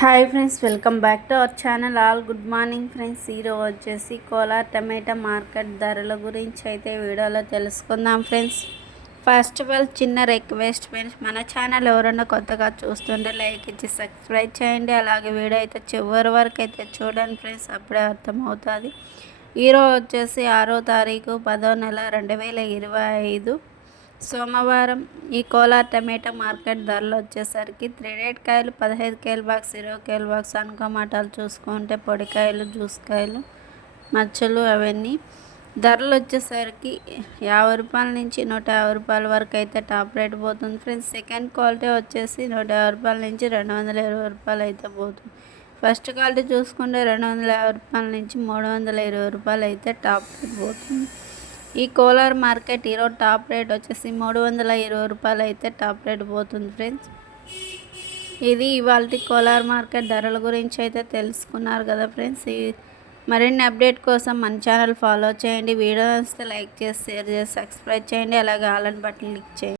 Hi friends welcome back to our channel. All good morning friends. ఈరోజు వచ్చేసి కోలార్ టమాటా market ధరల గురించి అయితే వీడియోలో తెలుసుకుందాం ఫ్రెండ్స్. ఫస్ట్ ఆఫ్ ఆల్ చిన్న రిక్వెస్ట్ ఫ్రెండ్స్ మన ఛానల్ ఎవరైనా కొత్తగా చూస్తుంటే లైక్ ఇచ్చి సబ్స్క్రైబ్ చేయండి. అలాగే వీడియో అయితే చివరి వరకు అయితే చూడండి ఫ్రెండ్స్ అప్పుడే అర్థమవుతుంది. ఈరోజు వచ్చేసి ఆరో తారీఖు పదో నెల రెండు వేల ఇరవై ఐదు. సోమవారం ఈ కోలార్ టమాటా మార్కెట్ ధరలు వచ్చేసరికి త్రీ రేట్ కాయలు పదహైదు కేల బాక్స్ ఇరవై కేల బాక్స్ అనుకోమాటాలు చూసుకుంటే పొడికాయలు జ్యూస్ కాయలు మచ్చలు అవన్నీ. ధరలు వచ్చేసరికి యాభై రూపాయల నుంచి నూట యాభై రూపాయల వరకు అయితే టాప్ రేట్ పోతుంది ఫ్రెండ్స్. సెకండ్ క్వాలిటీ వచ్చేసి నూట యాభై రూపాయల నుంచి రెండు వందల ఇరవై రూపాయలు అయితే పోతుంది. ఫస్ట్ క్వాలిటీ చూసుకుంటే రెండు వందల యాభై రూపాయల నుంచి మూడు వందల ఇరవై రూపాయలు అయితే టాప్ రేట్ పోతుంది. ఈ కోలార్ మార్కెట్ ఈరోజు టాప్ రేట్ వచ్చేసి మూడు వందల ఇరవై రూపాయలు అయితే టాప్ రేట్ పోతుంది ఫ్రెండ్స్. ఇది ఇవాళ కోలార్ మార్కెట్ ధరల గురించి అయితే తెలుసుకున్నారు కదా ఫ్రెండ్స్. ఈ మరిన్ని అప్డేట్ కోసం మన ఛానల్ ఫాలో చేయండి. వీడియో వస్తే లైక్ చేసి షేర్ చేసి సబ్స్క్రైబ్ చేయండి. అలాగే ఆలన్ బటన్ క్లిక్ చేయండి.